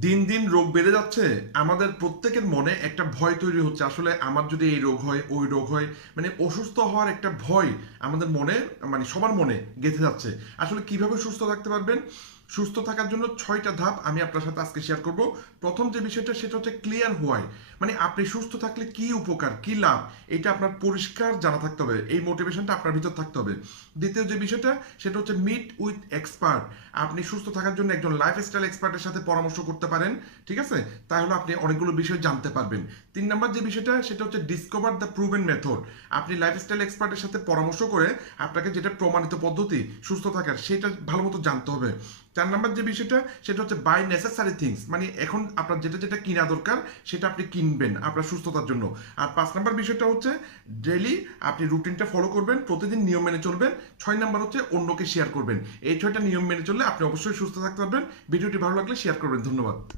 দিন দিন রোগ বেড়ে যাচ্ছে। আমাদের প্রত্যেকের মনে একটা ভয় তৈরি হচ্ছে। আসলে আমার যদি এই রোগ হয়, ওই রোগ হয় মানে অসুস্থ হওয়ার একটা ভয় আমাদের মনে মানে সবার মনে গেঁথে যাচ্ছে। আসলে কীভাবে সুস্থ থাকতে পারবেন? সুস্থ থাকার জন্য ছয়টা ধাপ আমি আপনার সাথে আজকে শেয়ার করব। প্রথম যে বিষয়টা, সেটা হচ্ছে ক্লিয়ার হোয়াই মানে আপনি সুস্থ থাকলে কি উপকার, কি লাভ, এটা আপনার পরিষ্কার জানা থাকতে হবে। এই মোটিভেশনটা আপনার ভিতর থাকতে হবে। দ্বিতীয় যে বিষয়টা, সেটা হচ্ছে মিট উইথ এক্সপার্ট আপনি সুস্থ থাকার জন্য একজন লাইফস্টাইল এক্সপার্টের সাথে পরামর্শ করতে পারেন, ঠিক আছে? তাহলে আপনি অনেকগুলো বিষয় জানতে পারবেন। তিন নম্বর যে বিষয়টা, সেটা হচ্ছে ডিসকভার দ্য প্রুভেন মেথড আপনি লাইফস্টাইল এক্সপার্টের সাথে পরামর্শ করে আপনাকে যেটা প্রমাণিত পদ্ধতি, সুস্থ থাকার, সেটা ভালো মতো জানতে হবে। চার নম্বর যে বিষয়টা, সেটা হচ্ছে বাই নেসেসারি থিংস মানে এখন আপনার যেটা যেটা কিনা দরকার, সেটা আপনি কিনবেন আপনার সুস্থতার জন্য। আর পাঁচ নম্বর বিষয়টা হচ্ছে ডেলি আপনি রুটিনটা ফলো করবেন, প্রতিদিন নিয়ম মেনে চলবেন, ছয় নম্বর হচ্ছে অন্যকে শেয়ার করবেন। এই ছয়টা নিয়ম মেনে চললে আপনি অবশ্যই সুস্থ থাকতে পারবেন। ভিডিওটি ভালো লাগলে শেয়ার করবেন। ধন্যবাদ।